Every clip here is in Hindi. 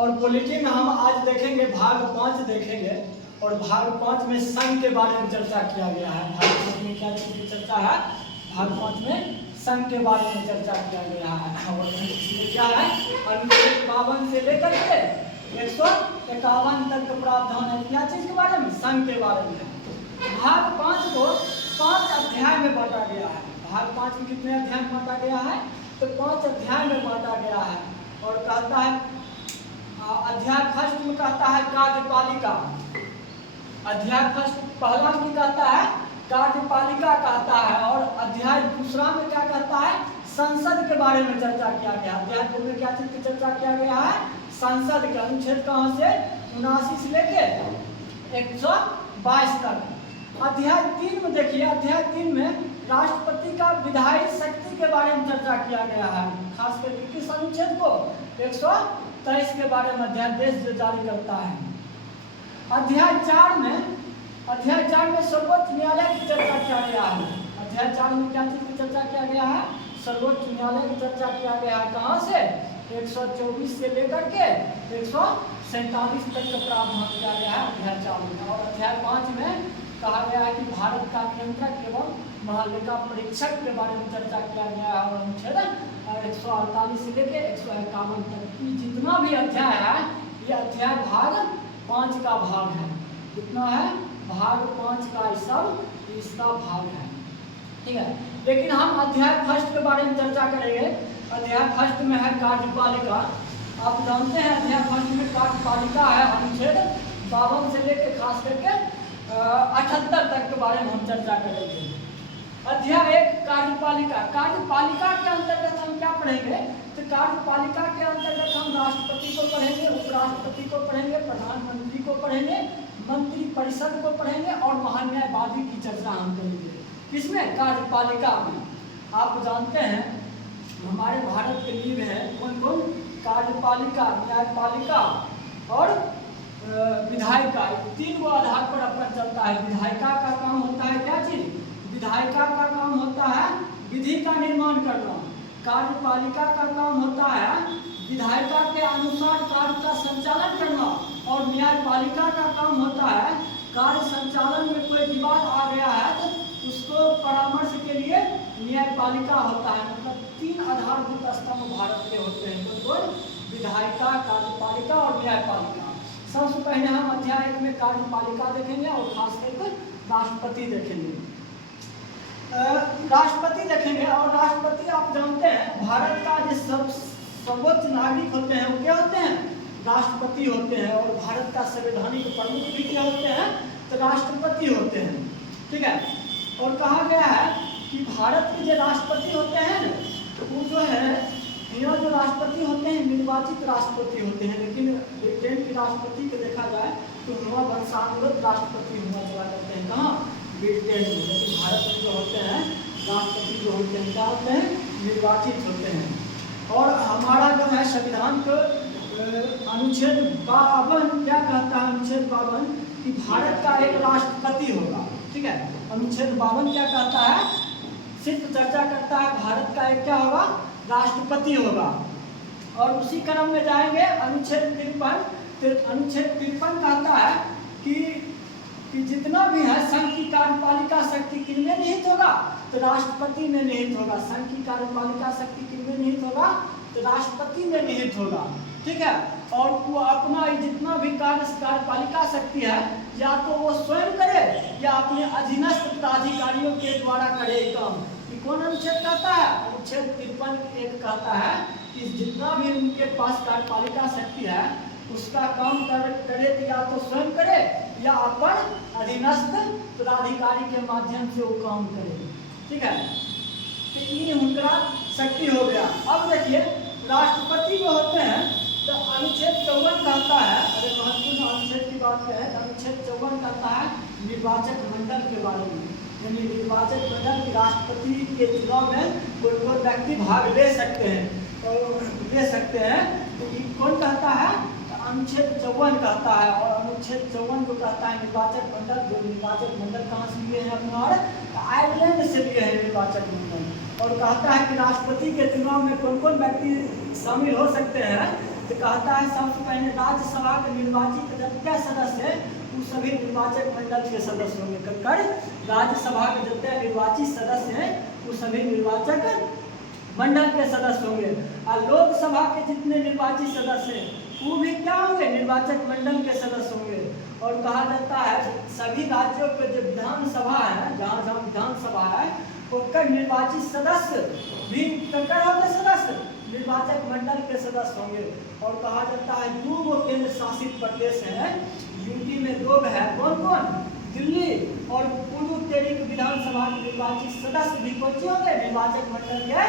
और पॉलिटी में हम आज देखेंगे भाग 5 देखेंगे। और भाग 5 में संघ के बारे में चर्चा किया गया है। भाग 5 में क्या चीज की चर्चा है? भाग 5 में संघ के बारे में चर्चा किया गया है। और इसमें क्या है? अनुच्छेद 52 से लेकर के 151 तक का प्रावधान है। क्या चीज के बारे में? संघ के बारे में। भाग 5 को 5 अध्याय में बांटा गया है। भाग 5 में कितने अध्याय में बांटा गया है? तो 5 अध्याय में बांटा गया है। और कहता है अध्याय फर्स्ट में कहता है कार्यपालिका। अध्याय फर्स्ट पहला में कहता है कार्यपालिका कहता है। और अध्याय दूसरा में क्या कहता है? संसद के बारे में चर्चा किया गया। अध्याय 2 में क्या चीज की चर्चा किया गया है? संसद के अनुच्छेद कहाँ से? 79 से लेके 122 तक। अध्याय 3 में देखिए, अध्याय 3 में राष्ट्रपति का विधायी शक्ति के बारे में चर्चा किया गया है। खास करके किस अनुच्छेद को? 123 के बारे में अध्यादेश जो जारी करता है। अध्याय 4 में सर्वोच्च न्यायालय की चर्चा किया गया है। अध्याय 4 में क्या चीज की चर्चा किया गया है? सर्वोच्च न्यायालय की चर्चा किया गया है। कहाँ से? 124 से लेकर के 147 तक का प्रावधान किया गया है अध्याय 4 में। और अध्याय 5 में कहा गया है कि भारत का नियंत्रक एवं महालेखा परीक्षक के बारे में चर्चा किया गया है। और अनुच्छेद 148 से लेकर 151 तक जितना भी अध्याय है, ये अध्याय भाग 5 का भाग है। कितना है? भाग 5 का सब इसका भाग है। ठीक है, लेकिन हम अध्याय फर्स्ट के बारे में चर्चा करेंगे। अध्याय फर्स्ट में है कार्यपालिका। आप जानते हैं अध्याय फर्स्ट में कार्यपालिका है। अनुच्छेद 52 से लेकर खास करके 78 तक के बारे में हम चर्चा करेंगे। अध्याय 1 कार्यपालिका। कार्यपालिका के अंतर्गत हम क्या पढ़ेंगे? तो कार्यपालिका के अंतर्गत हम राष्ट्रपति को पढ़ेंगे, उपराष्ट्रपति को पढ़ेंगे, प्रधानमंत्री को पढ़ेंगे, मंत्री परिषद को पढ़ेंगे और महान्यायवादी की चर्चा हम करेंगे। किसमें? कार्यपालिका में। आप जानते हैं हमारे भारत के नींव है कौन कौन? कार्यपालिका, न्यायपालिका और विधायिका। 3 गो आधार पर अपन चलता है। विधायिका का काम होता है क्या चीज? विधायिका का काम होता है विधि का निर्माण करना। कार्यपालिका का काम होता है विधायिका के अनुसार कार्य का संचालन करना। और न्यायपालिका का काम होता है कार्य संचालन में कोई विवाद आ गया है तो उसको परामर्श के लिए न्यायपालिका होता है। मतलब 3 आधारभूत स्तंभ भारत के होते हैं। कौन? विधायिका, कार्यपालिका और न्यायपालिका। सबसे पहले हम अध्याय 1 में कार्यपालिका देखेंगे और खास करके राष्ट्रपति देखेंगे। राष्ट्रपति देखेंगे। और राष्ट्रपति आप जानते हैं भारत का जो सर्वोच्च नागरिक होते हैं वो क्या होते हैं? राष्ट्रपति होते हैं। और भारत का संवैधानिक प्रमुख भी क्या होते हैं? तो राष्ट्रपति होते हैं। ठीक है, और कहा गया है कि भारत के जो राष्ट्रपति होते हैं वो जो है यहाँ जो राष्ट्रपति होते हैं निर्वाचित राष्ट्रपति होते हैं। लेकिन ब्रिटेन के राष्ट्रपति को देखा जाए तो वहाँ वंशानुगत राष्ट्रपति हुआ चला करते हैं। कहाँ? ब्रिटेन में। लेकिन भारत में जो होते हैं राष्ट्रपति जो होते हैं क्या होते हैं? निर्वाचित होते हैं। और हमारा जो है संविधान को अनुच्छेद 52 क्या कहता है? अनुच्छेद 52 कि भारत का एक राष्ट्रपति होगा। ठीक है, अनुच्छेद 52 क्या कहता है? सिर्फ चर्चा करता है भारत का एक क्या होगा? राष्ट्रपति होगा। और उसी क्रम में जाएंगे अनुच्छेद 53। अनुच्छेद 53 कहता है कि जितना भी है संघ की कार्यपालिका शक्ति किनमें निहित होगा? तो राष्ट्रपति में निहित होगा। संघ की कार्यपालिका शक्ति किनमें निहित होगा? तो राष्ट्रपति में निहित होगा। ठीक है, और वो अपना जितना भी कार्यपालिका शक्ति है या तो वो स्वयं करे या अपने अधीनस्थ पदाधिकारियों के द्वारा करे काम। कौन अनुच्छेद कहता है? अनुच्छेद 53 एक कहता है कि जितना भी उनके पास कार्यपालिका शक्ति है उसका काम करे तो या तो स्वयं करे या अपन अधीनस्थ पदाधिकारी के माध्यम से वो काम करे। ठीक है, तो ये उनका शक्ति हो गया। अब देखिए राष्ट्रपति जो होते हैं तो अनुच्छेद 54 कहता है, अरे महत्वपूर्ण अनुच्छेद की बात करें तो अनुच्छेद 54 कहता है निर्वाचक मंडल के बारे में। यानी निर्वाचक मंडल की राष्ट्रपति के चुनाव में कोई व्यक्ति भाग ले सकते हैं और ले सकते हैं। तो ये कौन कहता है? तो अनुच्छेद 54 कहता है। और अनुच्छेद 54 को कहता है निर्वाचक मंडल। जो निर्वाचक मंडल कहाँ से लिए हैं अपना? आयरलैंड से लिए हैं निर्वाचक मंडल। और कहता है कि राष्ट्रपति के चुनाव में कौन कौन व्यक्ति शामिल हो सकते हैं? तो कहता है सबसे पहले राज्यसभा के निर्वाचित जितने सदस्य हैं वो सभी निर्वाचक मंडल के सदस्य होंगे। कल राज्यसभा के जितने निर्वाचित सदस्य हैं वो सभी निर्वाचक मंडल के सदस्य होंगे। और लोकसभा के जितने निर्वाचित सदस्य हैं वो भी क्या होंगे, निर्वाचक मंडल के सदस्य होंगे। और कहा जाता है सभी राज्यों के जो विधानसभा है, जहाँ जहाँ विधानसभा है उसका निर्वाचित सदस्य भी कंकर होंगे, सदस्य निर्वाचक मंडल के सदस्य होंगे। और कहा जाता है 2 केंद्र शासित प्रदेश हैं यूपी में, 2 है, कौन कौन, दिल्ली और पुडुचेरी के विधानसभा के निर्वाचित सदस्य भी कौन होंगे, निर्वाचक मंडल के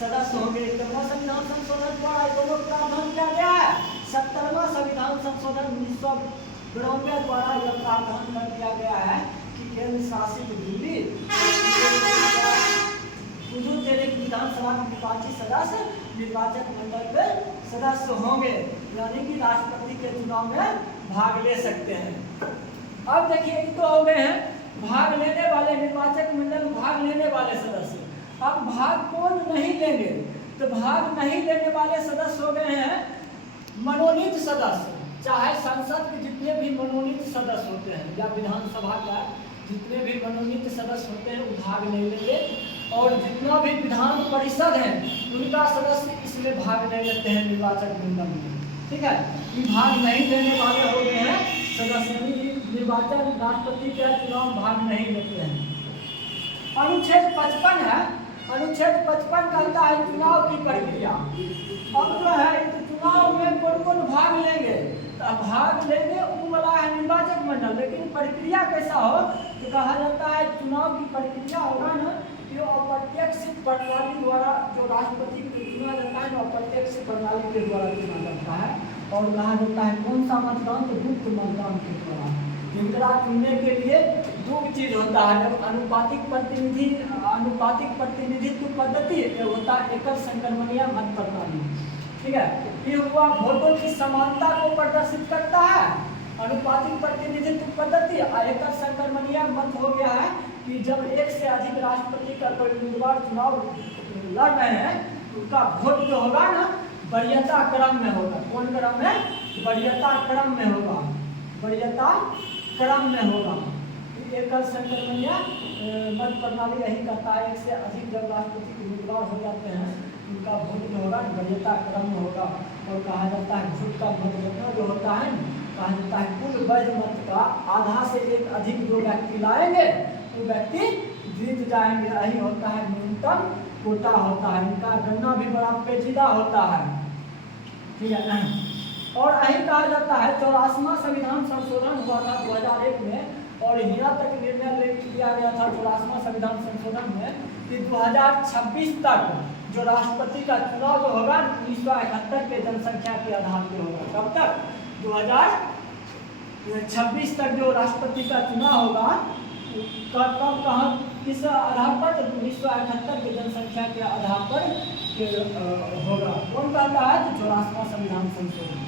सदस्य होंगे। संविधान संशोधन द्वारा दोनों प्रावधान किया गया है। 70वां संविधान संशोधन 1992 द्वारा यह प्रावधान कर दिया गया है कि केंद्र शासित दिल्ली पुडुचेरी विधानसभा के निर्वाचित सदस्य निर्वाचक मंडल के सदस्य होंगे, यानी कि राष्ट्रपति के चुनाव में भाग ले सकते हैं। अब देखिए ये तो हो गए हैं भाग लेने वाले, निर्वाचक मंडल में भाग लेने वाले सदस्य। अब भाग कौन नहीं लेंगे, तो भाग नहीं लेने वाले सदस्य हो गए हैं मनोनीत सदस्य। चाहे संसद के जितने भी मनोनीत सदस्य होते हैं या विधानसभा का जितने भी मनोनीत सदस्य होते हैं वो भाग नहीं लेंगे। और जितना भी विधान परिषद है उनका सदस्य इसमें भाग नहीं लेते हैं निर्वाचक मंडल में, ठीक है। ये भाग नहीं लेने वाले हो गए हैं सदस्य, निर्वाचन राष्ट्रपति के चुनाव भाग नहीं लेते हैं। अनुच्छेद 55 है, अनुच्छेद 55 कहता है चुनाव की प्रक्रिया। अब जो है चुनाव में कौन कौन भाग लेंगे, तो भाग लेंगे वो वाला है निर्वाचक मंडल, लेकिन प्रक्रिया कैसा हो तो कहा जाता है चुनाव की प्रक्रिया होगा ना जो अप्रत्यक्ष प्रणाली द्वारा जो राष्ट्रपति को चुना जाता है, अप्रत्यक्ष प्रणाली के द्वारा चुना जाता है। और कहा जाता है कौन सा मतदान, तो गुप्त मतदान के द्वारा। जिनका चुनने के लिए 2 चीज होता है, जब अनुपातिक प्रतिनिधित्व पद्धति होता है एकल संक्रमणीय मत प्रणाली, ठीक है। ये हुआ वोटों की समानता को प्रदर्शित करता है अनुपातिक प्रतिनिधित्व पद्धति। एकल संक्रमणीय मत हो गया है कि जब एक से अधिक राष्ट्रपति का कोई उम्मीदवार चुनाव लड़ रहे हैं उनका वोट जो होगा ना वरीयता क्रम में होगा। कौन क्रम में, वरीयता क्रम में होगा, वरीयता क्रम में होगा। एकल संक्रमणीय मत प्रणाली यही कहता है एक से अधिक जब राष्ट्रपति के उम्मीदवार हो जाते हैं उनका वोट जो होगा वरीयता क्रम में होगा। और कहा जाता है वोट का मतगणना जो होता है कहा जाता है कुल वैध मत का आधा से एक अधिक जो व्यक्ति लाएंगे तो व्यक्ति जीत जाएंगे। यही होता है न्यूनतम कोटा होता है, इनका गणना भी बड़ा पेचीदा होता है, ठीक है। और यही कहा जाता है 84वां संविधान संशोधन हुआ था 2001 में, और यहाँ तक निर्णय ले लिया गया था 84वां संविधान संशोधन में कि 2026 तक जो राष्ट्रपति का चुनाव जो होगा 1971 के जनसंख्या के आधार पर होगा। कब तक, 2026 तक जो राष्ट्रपति का चुनाव होगा कब कहाँ किस आधार पर, तो 1971 के जनसंख्या के आधार पर होगा। कौन कहता है, तो 84वां संविधान संशोधन।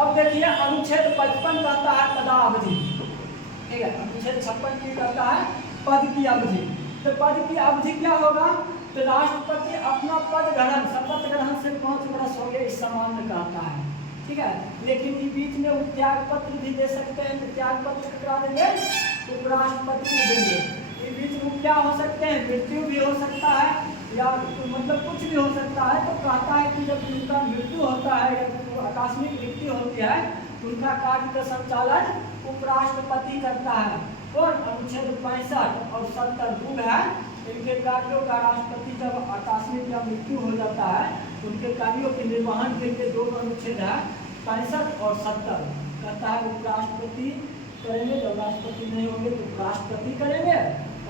अब देखिए अनुच्छेद 55 कहता है पदावधि, ठीक है। अनुच्छेद 56 की कहता है पद की अवधि। तो पद की अवधि क्या होगा, तो राष्ट्रपति अपना पद ग्रहण शपथ ग्रहण से 5 वर्ष हो गए इस सामान्य कहता है, ठीक है। लेकिन इस बीच में वो त्याग पत्र भी दे सकते हैं, तो त्याग पत्र करा देंगे उपराष्ट्रपति को देंगे। इस बीच में क्या हो सकते हैं, मृत्यु भी हो सकता है या मतलब कुछ भी हो सकता है। तो कहता है कि जब उनका मृत्यु होता है या आकस्मिक मृत्यु होती है तो उनका कार्य का संचालन उपराष्ट्रपति करता है। कौन, अनुच्छेद 65 और 70 है इनके कार्यों का राष्ट्रपति जब आकस्मिक या मृत्यु हो जाता है उनके कार्यों के निर्वहन के लिए 2 अनुच्छेद है 65 और 70। कहता है उपराष्ट्रपति करेंगे, जब राष्ट्रपति नहीं होंगे तो उपराष्ट्रपति करेंगे।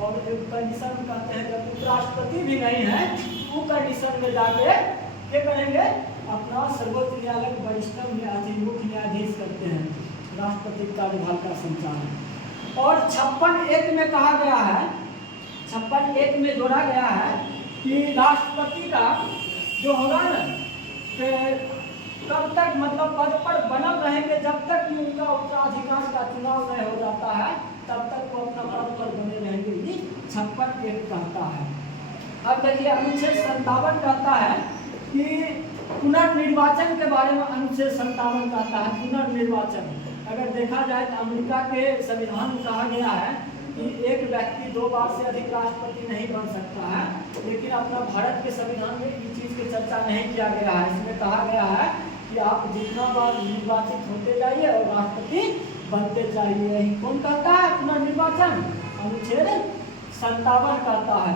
और एक कंडीशन कहते हैं जब उपराष्ट्रपति भी नहीं है वो कंडीशन में जाके क्या करेंगे, अपना सर्वोच्च न्यायालय वरिष्ठतम न्यायाधीश मुख्य न्यायाधीश करते हैं राष्ट्रपति कार्यभार का संचालन। और 56(1) में कहा गया है, 56(1) में जोड़ा गया है कि राष्ट्रपति का जो होगा ना कब तक मतलब पद पर बनल रहेंगे जब तक कि उनका उत्तराधिकार का चुनाव नहीं हो जाता है तब तक वो अपना पद पर बने रहेंगे। ये 56(1) कहता है। अब देखिए अनुच्छेद 57 कहता है कि पुनर्निर्वाचन के बारे में अनुच्छेद 57 कहता है। पुनर्निर्वाचन अगर देखा जाए तो अमेरिका के संविधान में कहा गया है कि एक व्यक्ति 2 बार से अधिक राष्ट्रपति नहीं बन सकता है, लेकिन अपना भारत के संविधान में इस चीज़ की चर्चा नहीं किया गया है। इसमें कहा गया है कि आप जितना बार निर्वाचित होते जाइए और राष्ट्रपति बनते जाइए। यही कौन कहता है पुनर्निर्वाचन? अनुच्छेद 57 कहता है।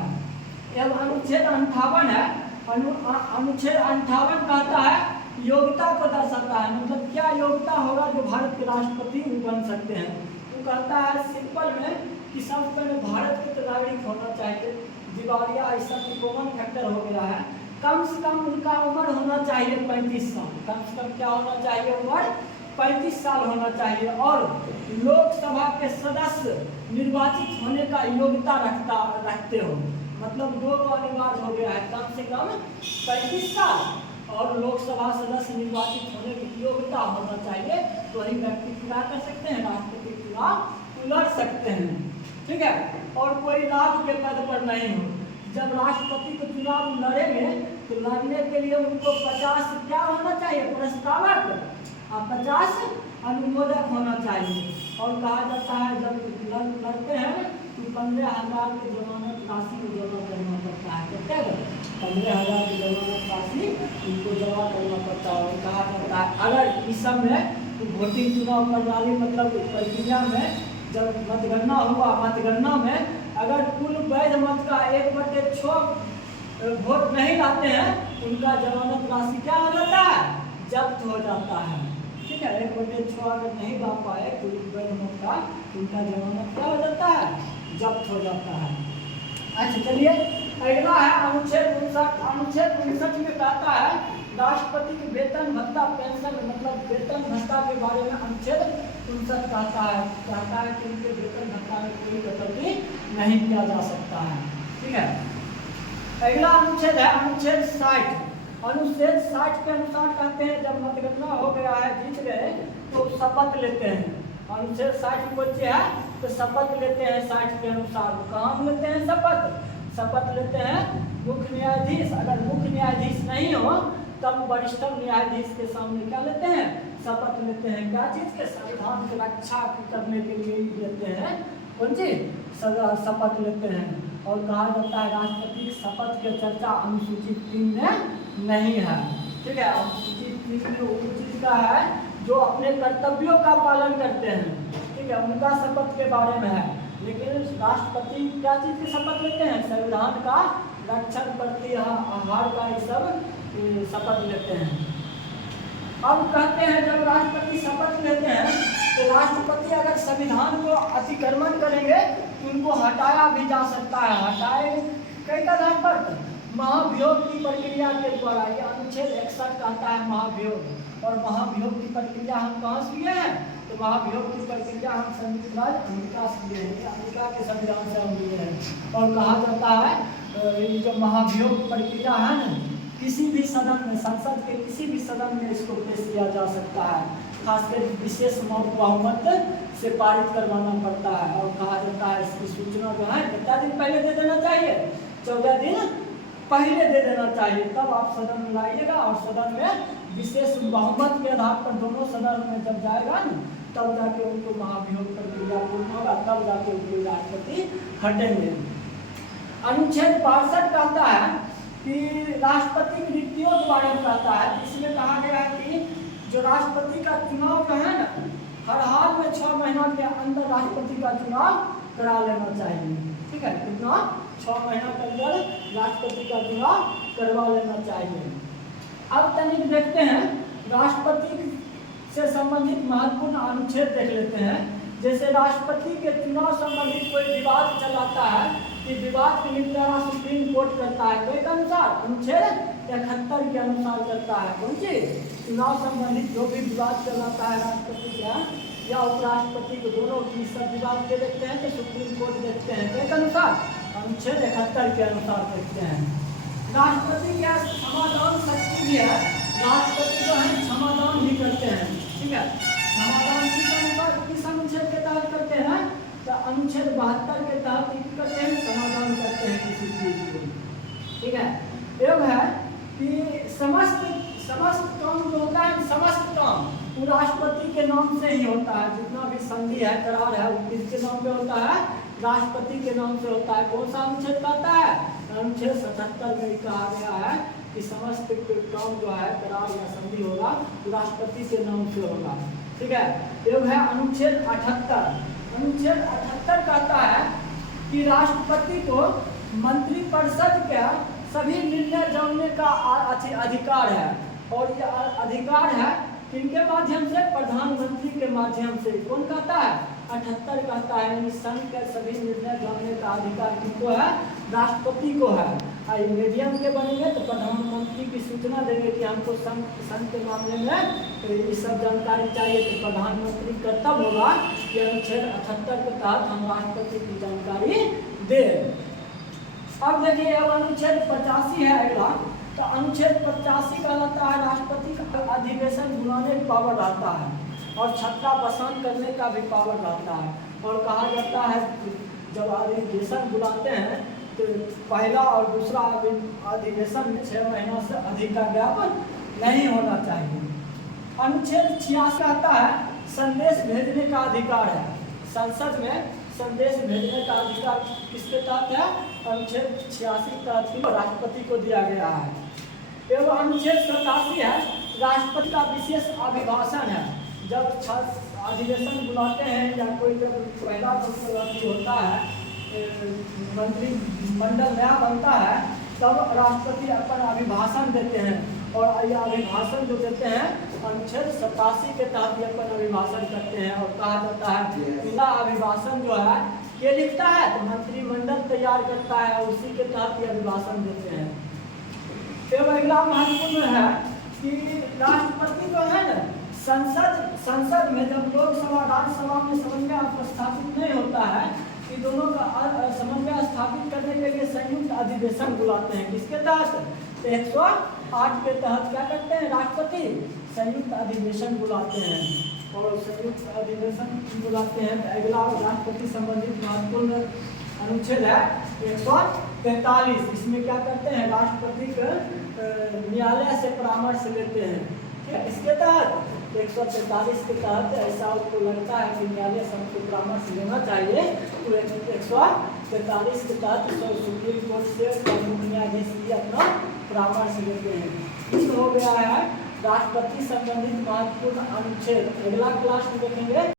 अब अनुच्छेद 58 है। अनुच्छेद 58 कहता है योग्यता को दर्शाता है, मतलब क्या योग्यता होगा जो भारत के राष्ट्रपति बन सकते हैं। वो कहता है सिंपल में कि सबसे पहले भारत के तो नागरिक होना चाहिए, दिवालिया ऐसा कॉमन फैक्टर हो गया है। कम से कम उनका उम्र होना चाहिए 35 साल। कम से कम क्या होना चाहिए? उम्र 35 साल होना चाहिए। और लोकसभा के सदस्य निर्वाचित होने का योग्यता रखते हो, मतलब 2 अनिवार्य हो गया है, कम से कम 35 साल और लोकसभा सदस्य निर्वाचित होने की योग्यता होना चाहिए, तो वही व्यक्ति क्या कर सकते हैं? राष्ट्रपति चुनाव लड़ सकते हैं। ठीक है। और कोई लाभ के पद पर नहीं हो। जब राष्ट्रपति को चुनाव लड़ेंगे तो लड़ने के लिए उनको 50 क्या होना चाहिए? प्रस्तावक और 50 अनुमोदक होना चाहिए। और कहा जाता है जब लड़ते हैं तो 15,000 की जमानत राशि को जमा करना पड़ता है। कितने? 15,000 की जमानत राशि उनको जमा करना पड़ता है। और कहा जाता है अगर इस सब में वोटिंग चुनाव प्रणाली मतलब प्रक्रिया में जब मतगणना हुआ, मतगणना में अगर कुल वैध मत का 1/6 वोट नहीं लाते हैं, उनका जमानत राशि क्या हो जाता है? जब्त हो जाता है। ठीक है। 1/6 अगर नहीं ला पाए कुल वैध मत का, उनका जमानत क्या हो जाता है? जब्त हो जाता है। अच्छा चलिए अगला है अनुच्छेद 59। अनुच्छेद 59 में कहता है राष्ट्रपति के वेतन भत्ता पेंशन मतलब वेतन भत्ता के बारे में अनुच्छेद 59 कहता है कि उनके वेतन भत्ता में कोई कटौती नहीं किया जा सकता है। ठीक है। अगला अनुच्छेद है अनुच्छेद 60। अनुच्छेद 60 के अनुसार कहते हैं जब मतगणना हो गया है, जीत गए, तो शपथ लेते हैं। अनुच्छेद 60 बच्चे है तो शपथ लेते हैं 60 के अनुसार। कहाँ लेते हैं शपथ? शपथ लेते हैं मुख्य न्यायाधीश। अगर मुख्य न्यायाधीश नहीं हो तब वरिष्ठतम न्यायाधीश के सामने क्या लेते हैं? शपथ लेते हैं। क्या चीज़ के? संविधान की रक्षा करने के लिए लेते हैं। कौन चीज? शपथ लेते हैं। और कहा जाता है राष्ट्रपति शपथ की चर्चा अनुसूचित 3 में नहीं है। ठीक है। अनुसूचित 3 में वो चीज का है जो अपने कर्तव्यों का पालन करते हैं। ठीक है। उनका शपथ के बारे में है। लेकिन राष्ट्रपति क्या चीज की शपथ लेते हैं? संविधान का रक्षण करती आहार का ये सब शपथ लेते हैं। अब कहते हैं जब राष्ट्रपति शपथ लेते हैं तो राष्ट्रपति अगर संविधान को अतिक्रमण करेंगे तो उनको हटाया भी जा सकता है। हटाए कई आधार पर? महाभियोग की प्रक्रिया के द्वारा। ये अनुच्छेद 61 कहता है महाभियोग। और महाभियोग की प्रक्रिया हम कहाँ से लिए हैं? तो महाभियोग की प्रक्रिया हम संयुक्त राज्य अमेरिका से लिए हैं। अमेरिका के संविधान से हम लिए हैं। और कहा जाता है ये जो महाभियोग प्रक्रिया है ना, किसी भी सदन में, संसद के किसी भी सदन में इसको पेश किया जा सकता है। खासकर विशेष बहुमत से पारित करवाना पड़ता है। और कहा जाता है इसकी सूचना जो है कितना दिन पहले दे देना चाहिए? 14 दिन पहले दे देना चाहिए। तब आप सदन में लाइएगा और सदन में विशेष बहुमत के आधार पर दोनों सदन में जब जाएगा ना, तब जाके उनको महाभियोग प्रक्रिया पूर्ण होगा, तब जाके उनके राष्ट्रपति हटेंगे। अनुच्छेद 62 कहता है कि राष्ट्रपति की नीतियों के बारे में कहता है। इसमें कहा गया है कि जो राष्ट्रपति का चुनाव जो है ना, हर हाल में 6 महीना के अंदर राष्ट्रपति का चुनाव करा लेना चाहिए। ठीक है। कितना? 6 महीना के अंदर राष्ट्रपति का चुनाव करवा लेना चाहिए। अब तनिक देखते हैं राष्ट्रपति से संबंधित महत्वपूर्ण अनुच्छेद देख लेते हैं। जैसे राष्ट्रपति के चुनाव संबंधित कोई विवाद चलाता है कि विवाद के निपटारा सुप्रीम कोर्ट करता है। कोई के अनुसार? अनुच्छेद 71 के अनुसार करता है। कौन चीज? चुनाव संबंधित जो भी विवाद चलाता है राष्ट्रपति का या उपराष्ट्रपति को, दोनों की सब विवाद के देखते हैं तो सुप्रीम कोर्ट देखते हैं। कोई के अनुसार? अनुच्छेद 71 के अनुसार देखते हैं। राष्ट्रपति क्या क्षमादान शक्ति भी है। राष्ट्रपति जो है क्षमादान भी करते हैं। ठीक है। क्षमादान किस अनुच्छेद के तहत करते हैं? तो अनुच्छेद 72 के तहत करते हैं, समाधान करते हैं किसी चीज को। ठीक है। एवं है कि समस्त तो राष्ट्रपति के नाम से ही होता है। जितना भी संधि है, करार है, वो किसके नाम पे होता है? राष्ट्रपति के नाम से होता है। कौन सा अनुच्छेद कहता है? अनुच्छेद 77 में कहा गया है कि समस्त काम जो है, करार या संधि होगा, राष्ट्रपति के नाम से होगा। ठीक है। एक है अनुच्छेद 78। अनुच्छेद 78 कहता है कि राष्ट्रपति को मंत्रिपरिषद का सभी निर्णय जानने का अधिकार है। और यह अधिकार है किनके माध्यम से? प्रधानमंत्री के माध्यम से। कौन कहता है? 78 कहता है यानी संघ के सभी निर्णय जानने का अधिकार किसको है? राष्ट्रपति को है। और मीडियम के बनेंगे तो प्रधानमंत्री की सूचना देंगे कि हमको संघ के मामले में ये सब जानकारी चाहिए, तो प्रधानमंत्री कर्तव्य होगा कि अनुच्छेद 78 के तहत हम राष्ट्रपति की जानकारी दें। अब देखिए अब अनुच्छेद 85 है अगला। तो अनुच्छेद 85 कहलाता है राष्ट्रपति का अधिवेशन बुलाने की पावर रहता है और छत्रावसान करने का भी पावर रहता है। और कहा जाता है जब अधिवेशन बुलाते हैं तो पहला और दूसरा अधिवेशन में 6 महीना से अधिक का गैप नहीं होना चाहिए। अनुच्छेद 86 कहता है संदेश भेजने का अधिकार है। संसद में संदेश भेजने का अधिकार किसके तहत है? अनुच्छेद 86 के तहत राष्ट्रपति को दिया गया है। एवं अनुच्छेद 87 है राष्ट्रपति का विशेष अभिभाषण है। जब अधिवेशन बुलाते हैं या कोई जब पहला होता है, मंत्रिमंडल नया बनता है, तब राष्ट्रपति अपन अभिभाषण देते हैं। और यह अभिभाषण जो देते हैं अनुच्छेद 87 के तहत ये अपन अभिभाषण करते हैं। और कहा जाता है पहला अभिभाषण जो है के लिखता है? तो मंत्रिमंडल तैयार करता है, उसी के तहत ये अभिभाषण देते हैं। एवं अगला महत्वपूर्ण है कि राष्ट्रपति जो है ना संसद में जब लोकसभा राज्यसभा में समन्वय स्थापित नहीं होता है, कि दोनों का समन्वय स्थापित करने के लिए संयुक्त अधिवेशन बुलाते हैं। किसके तहत? 108 के तहत क्या करते हैं? राष्ट्रपति संयुक्त अधिवेशन बुलाते हैं। और संयुक्त अधिवेशन बुलाते हैं। अगला राष्ट्रपति संबंधित महत्वपूर्ण अनुच्छेद है 143। इसमें क्या करते हैं? राष्ट्रपति को न्यायालय से परामर्श लेते हैं। इसके तहत 143 के तहत ऐसा आपको लगता है कि न्यायालय से हमको परामर्श लेना चाहिए, तो 143 के तहत सुप्रीम कोर्ट से प्रमुख न्यायाधीश की अपना परामर्श लेते हैं। इस हो गया है राष्ट्रपति संबंधित महत्वपूर्ण अनुच्छेद। अगला क्लास में देखेंगे।